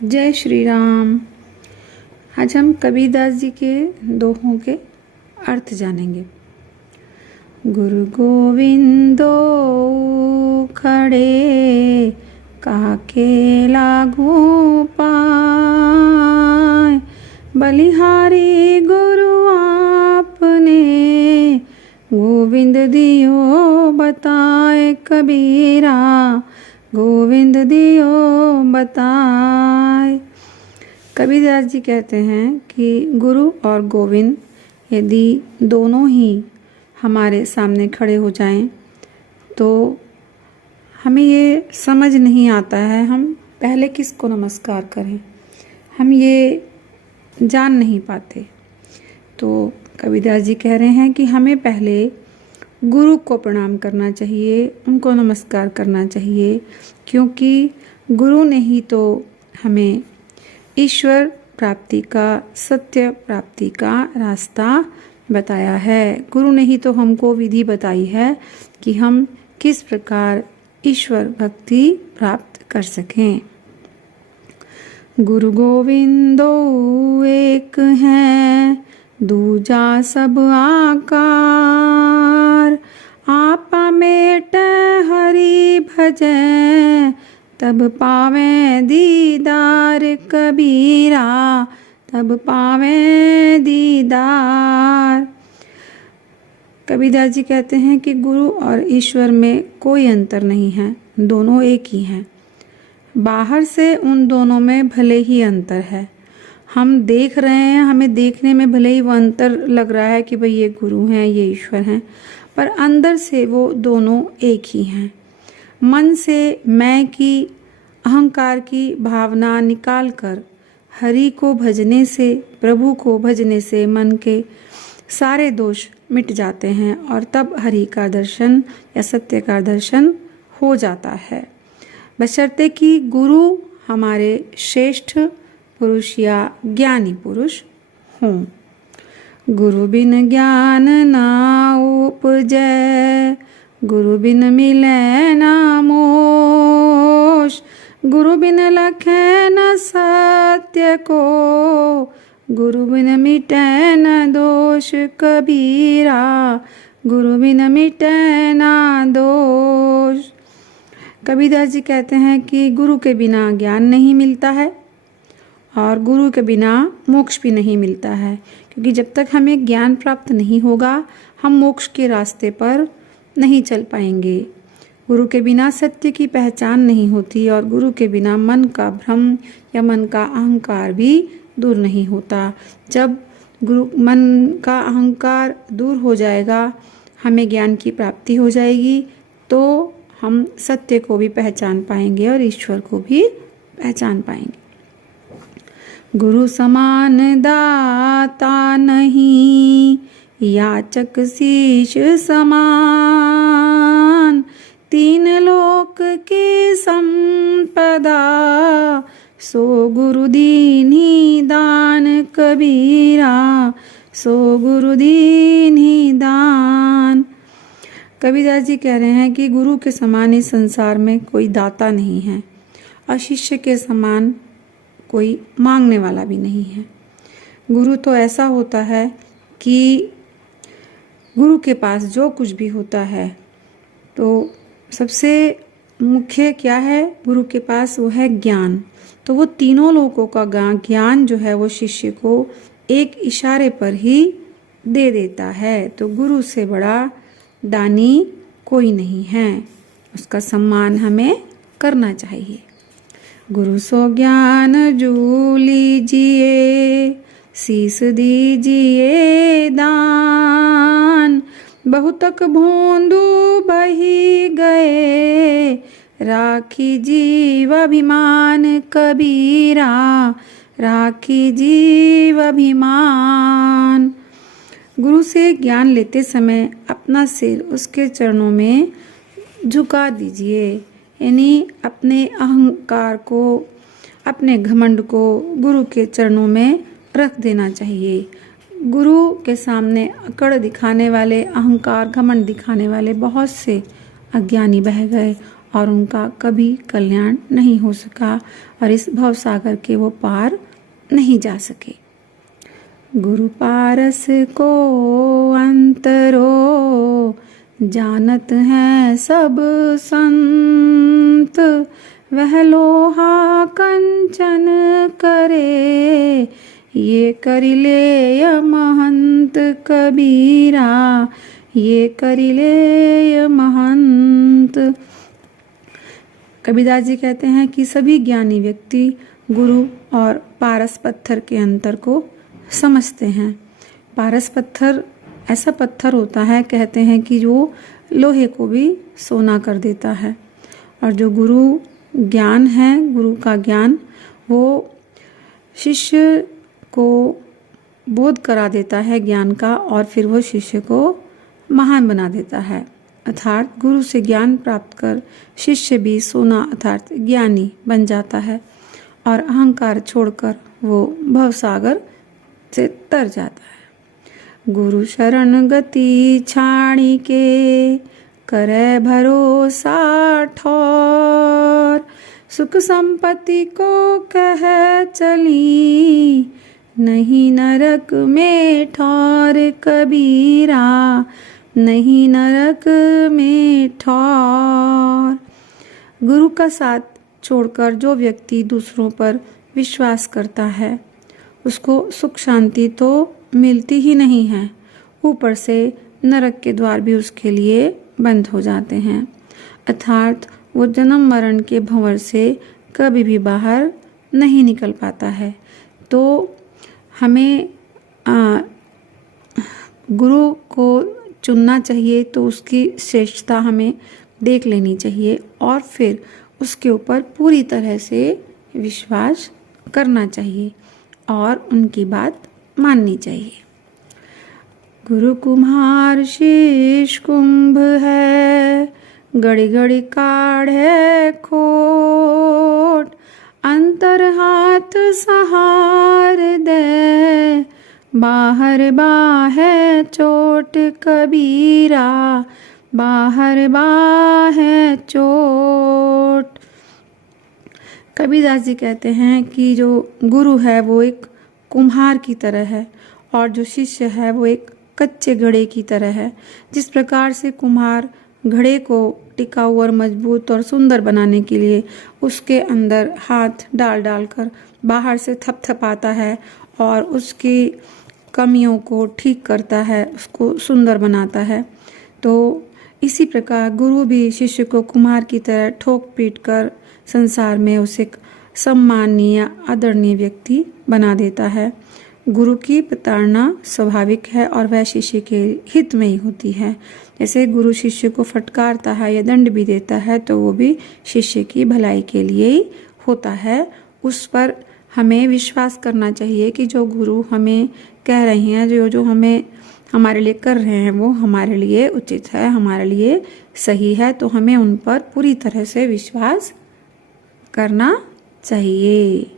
जय श्री राम। आज हम कबीरदास जी के दोहों के अर्थ जानेंगे। गुरु गोविंदो खड़े काके लागू पाए, बलिहारी गुरु आपने गोविंद दियो बताए। कबीरा गोविंद दियो बताए। कबीरदास जी कहते हैं कि गुरु और गोविंद यदि दोनों ही हमारे सामने खड़े हो जाएं तो हमें ये समझ नहीं आता है हम पहले किसको नमस्कार करें, हम ये जान नहीं पाते। तो कबीरदास जी कह रहे हैं कि हमें पहले गुरु को प्रणाम करना चाहिए, उनको नमस्कार करना चाहिए, क्योंकि गुरु ने ही तो हमें ईश्वर प्राप्ति का, सत्य प्राप्ति का रास्ता बताया है। गुरु ने ही तो हमको विधि बताई है कि हम किस प्रकार ईश्वर भक्ति प्राप्त कर सकें। गुरु गोविंदो एक हैं, दूजा सब आकार। आपा मेट हरि भजै, तब पावे दीदार। कबीरा तब पावे दीदार। कबीरदास जी कहते हैं कि गुरु और ईश्वर में कोई अंतर नहीं है, दोनों एक ही हैं। बाहर से उन दोनों में भले ही अंतर है, हम देख रहे हैं, हमें देखने में भले ही वो अंतर लग रहा है कि भाई ये गुरु हैं, ये ईश्वर हैं, पर अंदर से वो दोनों एक ही हैं। मन से मैं की, अहंकार की भावना निकालकर हरि को भजने से, प्रभु को भजने से मन के सारे दोष मिट जाते हैं और तब हरि का दर्शन या सत्य का दर्शन हो जाता है, बशर्ते कि गुरु हमारे श्रेष्ठ पुरुष या ज्ञानी पुरुष हों। गुरु बिन ज्ञान ना उपजै, गुरु बिन मिलै ना मोश। गुरु बिन लखै न सत्य को, गुरु बिन मिटै न दोष। कबीरा गुरु बिन मिटै ना दोष। कबीरदास जी कहते हैं कि गुरु के बिना ज्ञान नहीं मिलता है और गुरु के बिना मोक्ष भी नहीं मिलता है, क्योंकि जब तक हमें ज्ञान प्राप्त नहीं होगा हम मोक्ष के रास्ते पर नहीं चल पाएंगे। गुरु के बिना सत्य की पहचान नहीं होती और गुरु के बिना मन का भ्रम या मन का अहंकार भी दूर नहीं होता। जब मन का अहंकार दूर हो जाएगा, हमें ज्ञान की प्राप्ति हो जाएगी, तो हम सत्य को भी पहचान पाएंगे और ईश्वर को भी पहचान पाएंगे। गुरु समान दाता नहीं, याचक शीश समान। तीन लोक की संपदा, सो गुरु दीन्ही दान। कबीरा सो गुरु दीन्ही दान। कबीरदास जी कह रहे हैं कि गुरु के समान इस संसार में कोई दाता नहीं है और शिष्य के समान कोई मांगने वाला भी नहीं है। गुरु तो ऐसा होता है कि गुरु के पास जो कुछ भी होता है तो सबसे मुख्य क्या है गुरु के पास, वो है ज्ञान। तो वो तीनों लोगों का ज्ञान जो है वो शिष्य को एक इशारे पर ही दे देता है। तो गुरु से बड़ा दानी कोई नहीं है, उसका सम्मान हमें करना चाहिए। गुरु सो ज्ञान जू लीजिए, शीस दीजिए दान। बहुतक भोंदू बही गए, राखी जीव अभिमान। कबीरा राखी जीव अभिमान। गुरु से ज्ञान लेते समय अपना सिर उसके चरणों में झुका दीजिए, यानी अपने अहंकार को, अपने घमंड को गुरु के चरणों में रख देना चाहिए। गुरु के सामने अकड़ दिखाने वाले, अहंकार घमंड दिखाने वाले बहुत से अज्ञानी बह गए और उनका कभी कल्याण नहीं हो सका और इस भव सागर के वो पार नहीं जा सके। गुरु पारस को अंतरो जानत है सब संत, वह लोहा कंचन करे ये करिले महंत कबीरा, ये करिले महंत। कबीरदास जी कहते हैं कि सभी ज्ञानी व्यक्ति गुरु और पारस पत्थर के अंतर को समझते हैं। पारस पत्थर ऐसा पत्थर होता है, कहते हैं कि जो लोहे को भी सोना कर देता है, और जो गुरु ज्ञान है, गुरु का ज्ञान, वो शिष्य को बोध करा देता है ज्ञान का, और फिर वो शिष्य को महान बना देता है। अर्थात गुरु से ज्ञान प्राप्त कर शिष्य भी सोना अर्थात ज्ञानी बन जाता है और अहंकार छोड़कर वो भवसागर से तर जाता है। गुरु शरण गति छाणी के करे भरोसा ठौर, सुख संपत्ति को कह चली नहीं नरक में ठौर कबीरा, नहीं नरक में ठौर। गुरु का साथ छोड़कर जो व्यक्ति दूसरों पर विश्वास करता है उसको सुख शांति तो मिलती ही नहीं है, ऊपर से नरक के द्वार भी उसके लिए बंद हो जाते हैं। अर्थात वो जन्म मरण के भंवर से कभी भी बाहर नहीं निकल पाता है। तो हमें गुरु को चुनना चाहिए, तो उसकी श्रेष्ठता हमें देख लेनी चाहिए और फिर उसके ऊपर पूरी तरह से विश्वास करना चाहिए और उनकी बात माननी चाहिए। गुरु कुम्हार शीश कुंभ है, गड़ी गड़ी काढ़ है खोट, अंतर हाथ सहार दे बाहर बाहे चोट कबीरा, बाहर बाहे चोट। कबीरदास जी कहते हैं कि जो गुरु है वो एक कुम्हार की तरह है और जो शिष्य है वो एक कच्चे घड़े की तरह है। जिस प्रकार से कुम्हार घड़े को टिकाऊ और मजबूत और सुंदर बनाने के लिए उसके अंदर हाथ डाल डालकर बाहर से थपथपाता है और उसकी कमियों को ठीक करता है, उसको सुंदर बनाता है, तो इसी प्रकार गुरु भी शिष्य को कुम्हार की तरह ठोक पीट कर संसार में उसे सम्माननीय आदरणीय व्यक्ति बना देता है। गुरु की प्रताड़ना स्वाभाविक है और वह शिष्य के हित में ही होती है। जैसे गुरु शिष्य को फटकारता है या दंड भी देता है तो वो भी शिष्य की भलाई के लिए ही होता है। उस पर हमें विश्वास करना चाहिए कि जो गुरु हमें कह रहे हैं, जो हमें हमारे लिए कर रहे हैं, वो हमारे लिए उचित है, हमारे लिए सही है, तो हमें उन पर पूरी तरह से विश्वास करना चाहिए।